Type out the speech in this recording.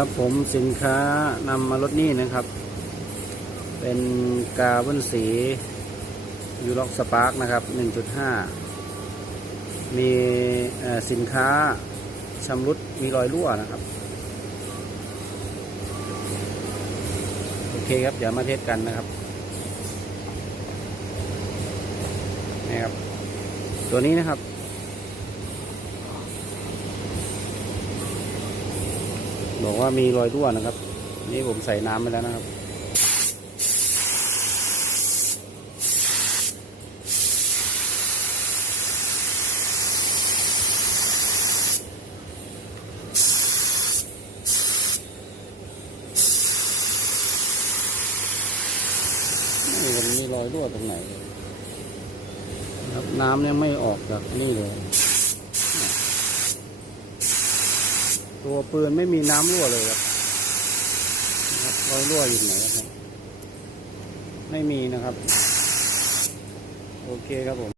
ครับผมสินค้านำมาลดหนี้นะครับ เป็นกาบิ้ลสียูล็อกสปาร์กนะครับ 1.5 มีสินค้าชำรุดมีรอยรั่วนะครับ โอเคครับ เดี๋ยวมาเทสกันนะครับนี่ครับ ตัวนี้นะครับ บอกว่ามีรอยรั่วนะครับ นี่ผมใส่น้ำไปแล้วนะครับ นี่มันมีรอยรั่วตรงไหนครับน้ำยังไม่ออกจากนี่เลย ตัวปืนไม่มีน้ำรั่วเลยครับนะครับรอยรั่วอยู่ไหนครับ ไม่มีนะครับ โอเคครับผม